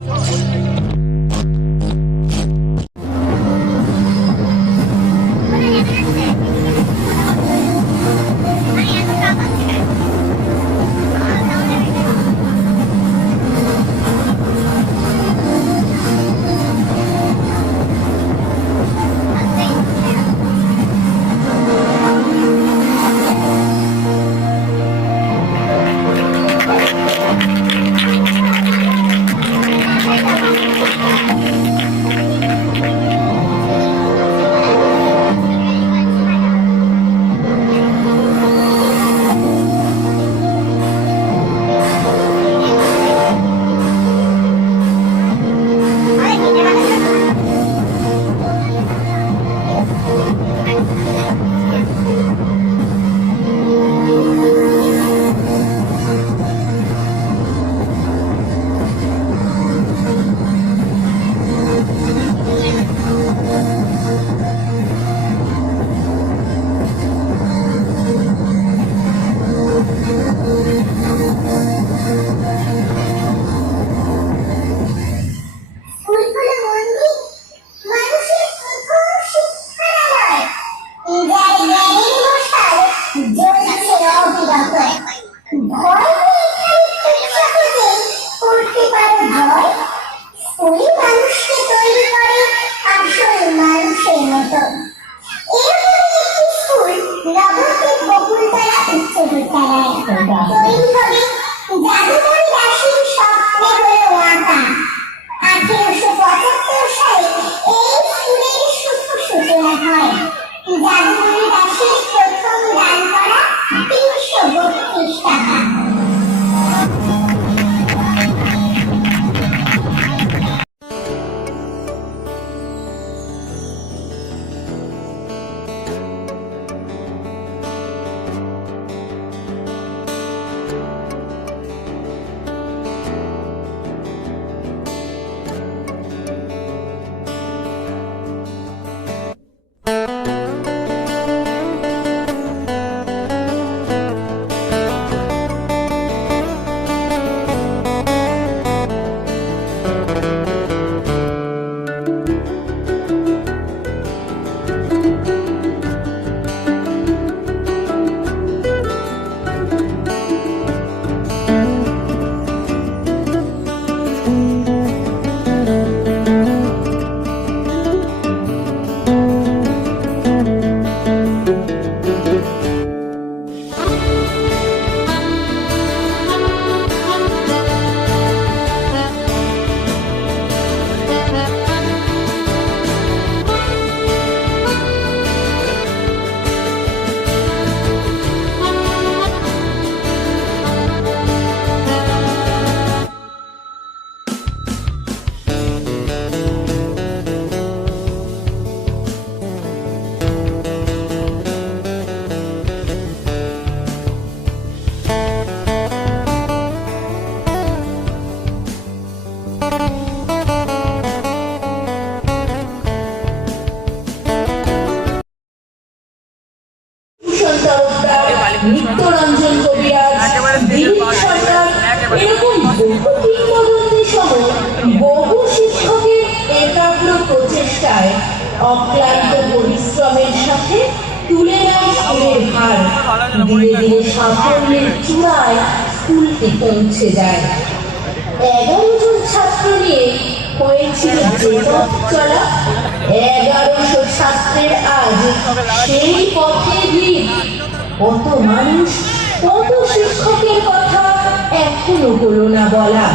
School জাদুমণি দাসের প্রথম দান করা তিনশো বত্রিশ টাকা স্কুলটি পৌঁছে যায়। এগারো জন ছাত্র নিয়ে হয়েছিল যে পথ চলা এগারোশো ছাত্রের আজ সেই পথে ভিড়। কত মানুষ, কত শিক্ষকের কথা এখনও হলো না বলা।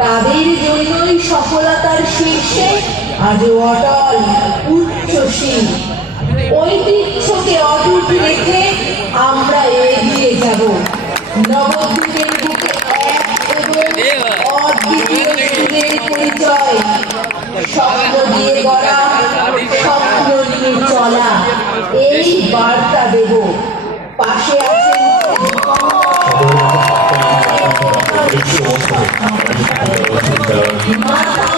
তাদের জন্যই সফলতার শীর্ষে আজ অটল, উচ্চশীল। ঐতিহ্যকে অটুট রেখে আমরা এগিয়ে যাব। নবদ্বীপের স্কুলের পরিচয়। স্বপ্ন দিয়ে গড়া স্বপ্ন নিয়ে চলা। এই বার্তা দেব। পাশে আছেন মাথা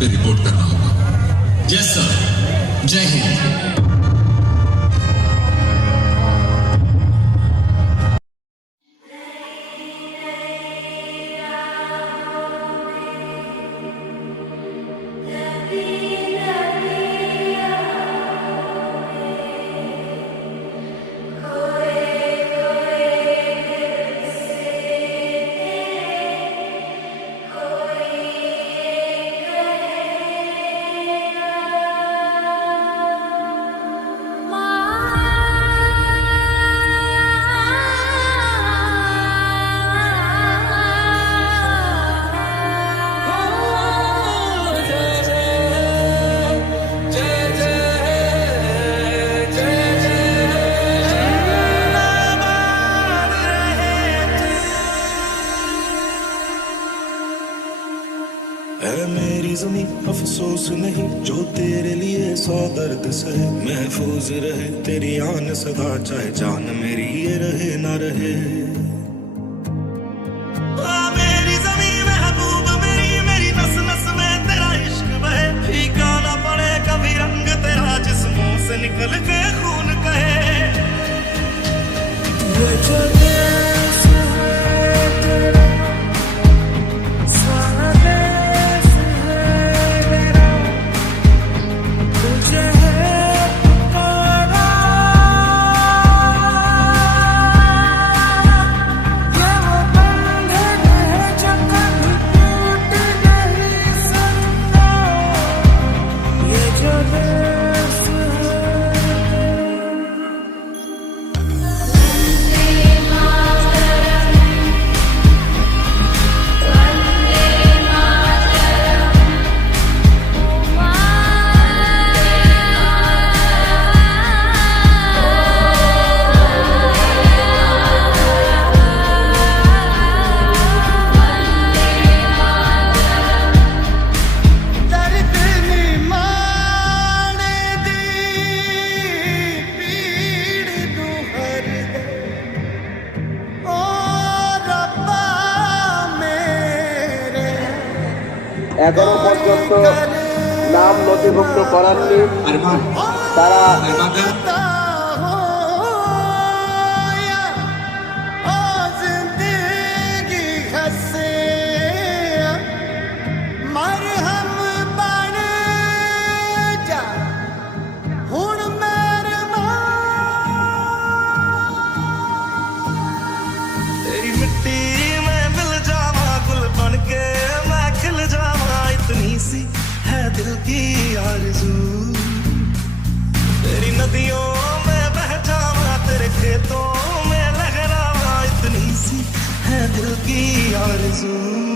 पे रिपोर्ट करना होगा। यस सर जय Hind. nickle ke khoon kahe নথিভুক্ত করাননি তারা soon.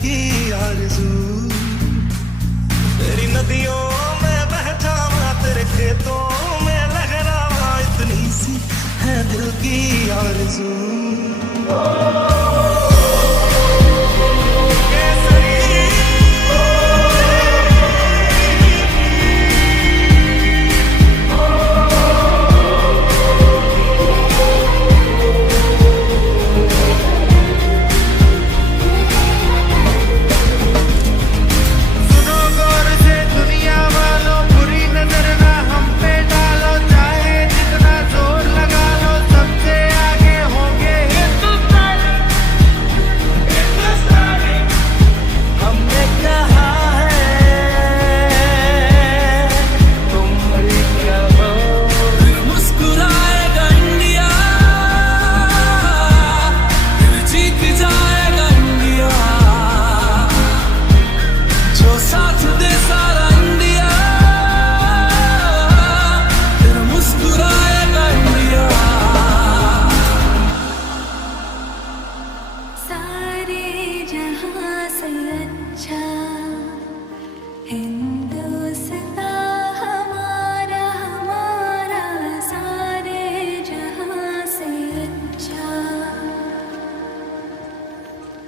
की आरज़ू। तेरी नदियों में बहता मैं तेरे खेतों में लहरावा इतनी सी है दिल की आरज़ू।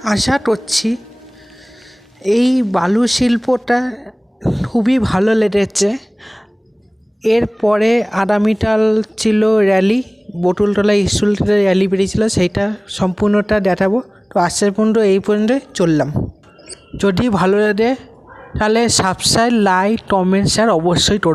আশা করছি এই বালু শিল্পটা খুবই ভালো লেগেছে। এরপরে আগামীকাল ছিল র্যালি, বটুলতলা স্কুলটা র্যালি বেরিয়েছিল, সেইটা সম্পূর্ণটা দেখাবো। তো আজকের পর্যন্ত এই পর্যন্ত চললাম। যদি ভালো লাগে তাহলে সাবস্ক্রাইব লাইক কমেন্ট শেয়ার অবশ্যই করবে।